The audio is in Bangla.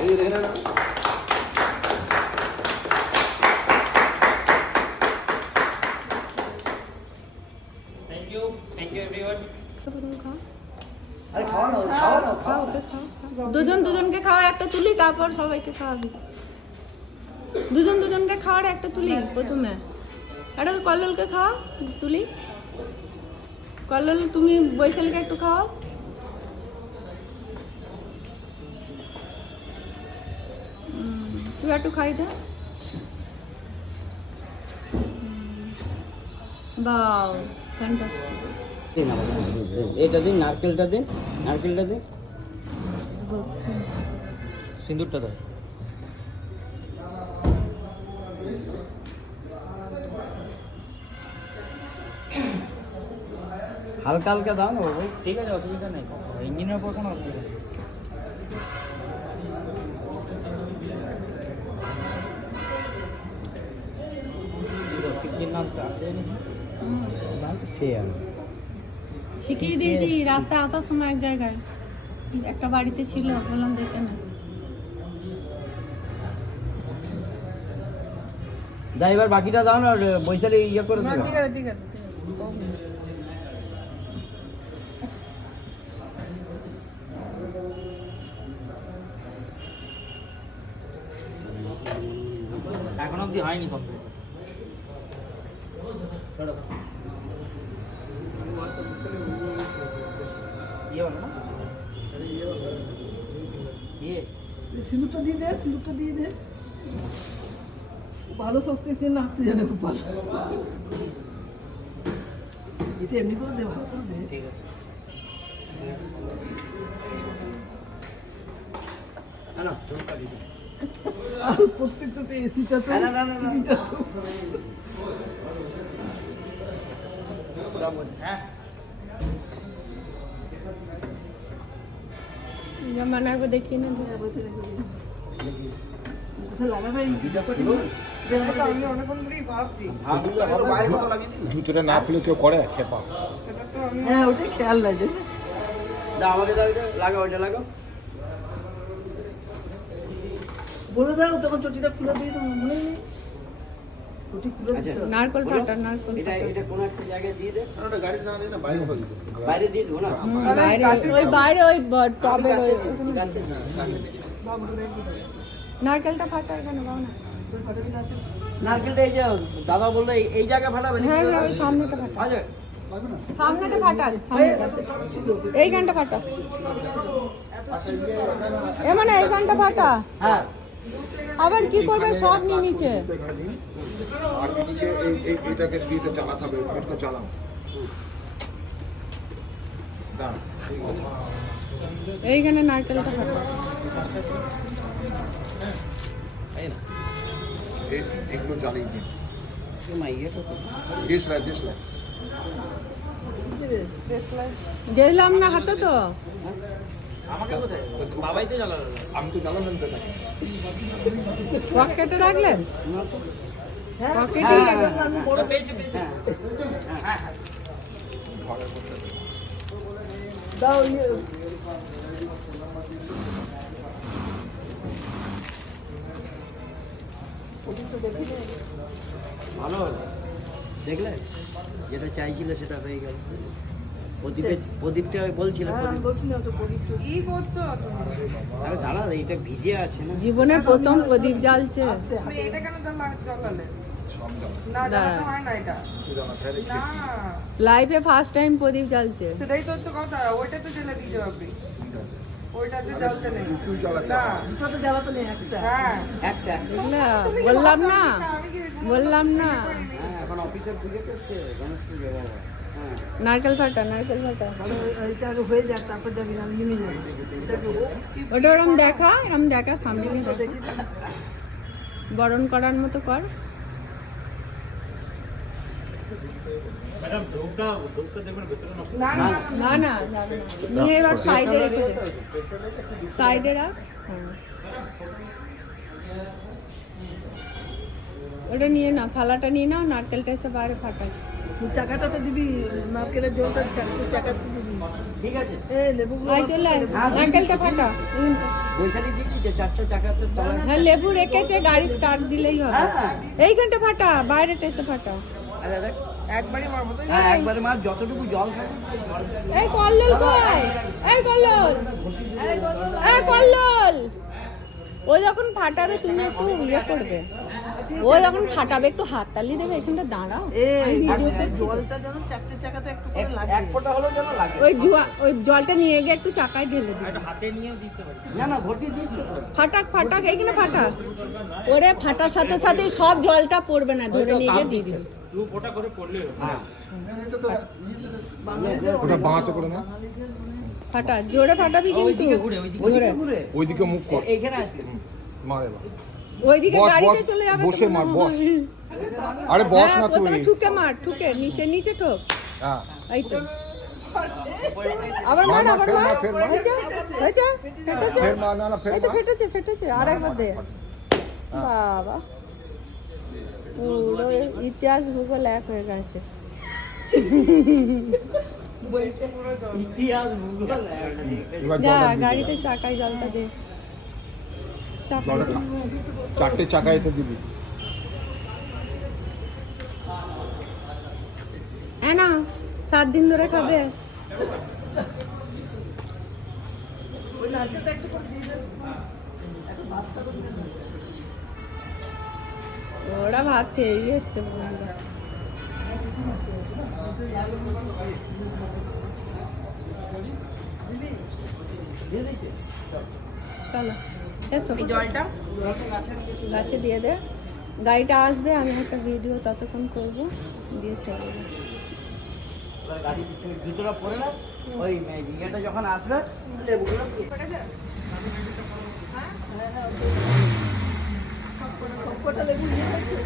এই দেখে না थैंक यू एवरीवन। আরে খাও না খাও না খাও দুজন দুজনকে খাওয়া একটা তুলি, তারপর সবাইকে খাওয়াবি। দুজন দুজনকে খাওয়ার একটা তুলি প্রথমে। এটা কল্লোলকে খাওয়া তুলি। কল্লোল তুমি বৈশালকে একটু খাওয়াও। তুই একটু খাই দে। বাও ফ্যান্টাস্টিক। এটা দিন, নারকেলটা দিন, নারকেলটা দিন, সিঁদুরটা দাও। হালকা হালকা দাও না বাবু। ঠিক আছে, অসুবিধা নেই, ইঞ্জিনের উপর কোনো অসুবিধা নেই। রসিকজির নামটা সে আমি শিখিয়ে দিয়েছি রাস্তায় আসার সময় এক জায়গায় একটা বাড়িতে ছিল, বললাম দেখে না। যাই, এবার বাকিটা দাও না, বৈশালী ইয়ে করে দেবো। ঠিক আছে ঠিক আছে। এখন অবধি হয়নি কমপ্লিট। ইয়ে হলো না, ইয়ে সিঁদুরটা দিয়ে দে, সিঁদুরটা দিয়ে দে। ভালো সস্তে না হাঁটতে জানে খুব ভালো। এটা এমনি করে দে, ভালো করে দে। ঠিক আছে। না চোখটা দিদি। আর প্রত্যেকটাতে এসিটা তো না না না না টিভিটা তো। হ্যাঁ জমা না দেখিয়ে না। কোথায় লাগাবে এই ভিডিওটা? তো আমি অনেকক্ষণ ধরেই ভাবছি। জুতোটা না খুলে কেউ করে খেপা। হ্যাঁ ওটাই খেয়াল নাই যে। দাও আমাকে, দাও এটা লাগাও, এটা লাগাও। বলে দাও তখন চটিটা খুলে দিয়ে তো মনে নেই। চটি খুলে আচ্ছা। দিতে হবে। নারকল ফাটা, নারকল এটা ফাটা। এটা কোন একটা জায়গায় দিয়ে দে। ওটা গাড়িতে না দিয়ে না বাইরে হয়ে যাবে। বাইরে দিয়ে দেবো না। বাইরে ওই বাইরে ওই টবের ওই গাছে। নারকেলটা ফাটা এখানে পাও না। নারকেলটা এই যে দাদা বললো এই জায়গায় ফাটাবে নাকি? হ্যাঁ হ্যাঁ ওই সামনেটা ফাটা, আচ্ছা সামনেটা ফাটা, সামনেটা। এইখানটা ফাটা, এ মানে এইখানটা ফাটা। হ্যাঁ আবার কি করবে, সব নিয়ে নিচে। আর এদিকে এইটাকে দিয়ে তো চালাতে হবে, একটু চালাও। দাঁড়ান। এইখানে নারকেলটা ফাটা। এগুলো চালিয়ে দিন। ইয়েটা তো দেশলাই। গেলাম না হাতে তো। আমাকে কোথায়? বাবাই তো জ্বালালো। আমি তো জ্বালালাম তো না। পকেটে রাখলেন? হ্যাঁ পকেটে রাখলেন? পেয়েছি পেয়েছি। হ্যাঁ হ্যাঁ দাও ইয়ে ভালো হলো, দেখলে যেটা চাইছিলে সেটা হয়ে গেল। প্রদীপটা বলছিলাম, হ্যাঁ আমি বলছিলাম তো প্রদীপ তো কি করছো আরে দাঁড়া, এইটা ভিজে আছে না। জীবনের প্রথম প্রদীপ জ্বালছে। তুমি এটা কেন জ্বালালে? সব জ্বালা। না জ্বালাতে হয় না এটা। একটু জ্বালা ফেলে না লাইফে ফার্স্ট টাইম প্রদীপ জ্বালছে। সেটাই তো হচ্ছে কথা, ওইটা তো জ্বালা দিতে হবে। ওইটাতে জ্বালতে নেই। একটু জ্বালাতে না হবে। দুটো তো জ্বালাতে নেই একটা। হ্যাঁ একটা। বুঝলা? বললাম না, বললাম না। হ্যাঁ এখন অফিসের পুজো করছে, গণেশ পুজো বাবা। হ্যাঁ নারকেল ফাটা, নারকেল ফাটা। তাহলে ওইটা আগে হয়ে যাক, তারপর যাবি, আমি নেমে যাবো। এটাকে ওটা ওরম দেখা, এরম দেখা, সামনে নিয়ে দেখা। বরণ করার মতো কর। না না না না যাবে না। নিয়ে এবার সাইডে রেখে দে, সাইডে রাখ। হ্যাঁ ওটা নিয়ে নাও, থালাটা নিয়ে নাও, নারকেলটা এসে বাইরে ফাটাই। তুই চাকাটাতে দিবি, নারকেলের জলটা চাকাতে দিবি। ঠিক আছে লেবুগুলো আয় চলে আয়। নারকেলটা ফাটা বৈশালী দিদি যে 4টা চাকাতে তলায় হ্যাঁ লেবু রেখেছে, গাড়ি স্টার্ট দিলেই হবে। এইখানটা ফাটা, বাইরেটা এসে ফাটা। আরে দেখ একবারই মারবো তো। হ্যাঁ একবারে মা যতটুকু জল খাবে সেই জল এই কল্লোল কই? এই কল্লোল, এই কল্লোল। ও যখন ফাটাবে তুমি একটু ইয়ে করবে, ও যখন ফাটাবে একটু হাততালি দেবে, এখানটা দাঁড়াও। এই ভিডিও করছি। জলটা যেন চারটে চাকাতে একটু করে লাগে। এক ফোঁটা হলেও যেন লাগে ওই জলটা নিয়ে গিয়ে একটু চাকায় ঢেলে দিবে। হাতে নিয়েও দিতে পারি না না ভর্তি দিচ্ছে তো ফাটাক ফাটাক, এইখানে ফাটাক। ওরে ফাটার সাথে সাথে সব জলটা পড়বে না, ধরে নিয়ে গিয়ে দিয়ে দিবি। ওটা বাঁচো করে না, ফাটা, জোরে ফাটাবি কিন্তু। ওইদিকে ঘুরে ওইদিকে মুখ কর, এইখানে আসলে মার এবার। ওইদিকে বস, গাড়িতে বস, চলে যাবে। বসে তখন মার, না। বস। আরে বস হ্যাঁ, না তুই। প্রথমে ঠুকে মার, ঠুকে নিচে নিচে ঠোক। হ্যাঁ এই তো আবার মার, আবার ফের মার। মার, ফের মার। হয়েছে হয়েছে, ফেটেছে। ফের মার, না না ফের এই তো মার। ফেটেছে ফেটেছে, আরেকবার দে। বাবা, পুরো ইতিহাস ভূগোল এক হয়ে গেছে। ইতিহাস ভূগোল এবার যা জলটা দিয়ে গাড়িতে দে। চাকায় জলটা দে। চাকা জলটা চারটে চাকা এতে দিবি। না 7 দিন ধরে খাবে। ওই নারকেলটা একটু করে দিয়ে দে। ওরা ভাত খেয়েই এসছে বন্ধুরা। দিয়ে দিচ্ছে চলো এসো, জলটা গাছে দিয়ে দে। গাড়িটা আসবে, আমি একটা ভিডিও ততক্ষণ করবো, দিয়ে ছেড়ে দেবো। এবার গাড়ি ভিতরে পড়ে না ওই ইয়েটা যখন আসবে লেবুগুলো সবকটা লেবু নিয়ে আসো।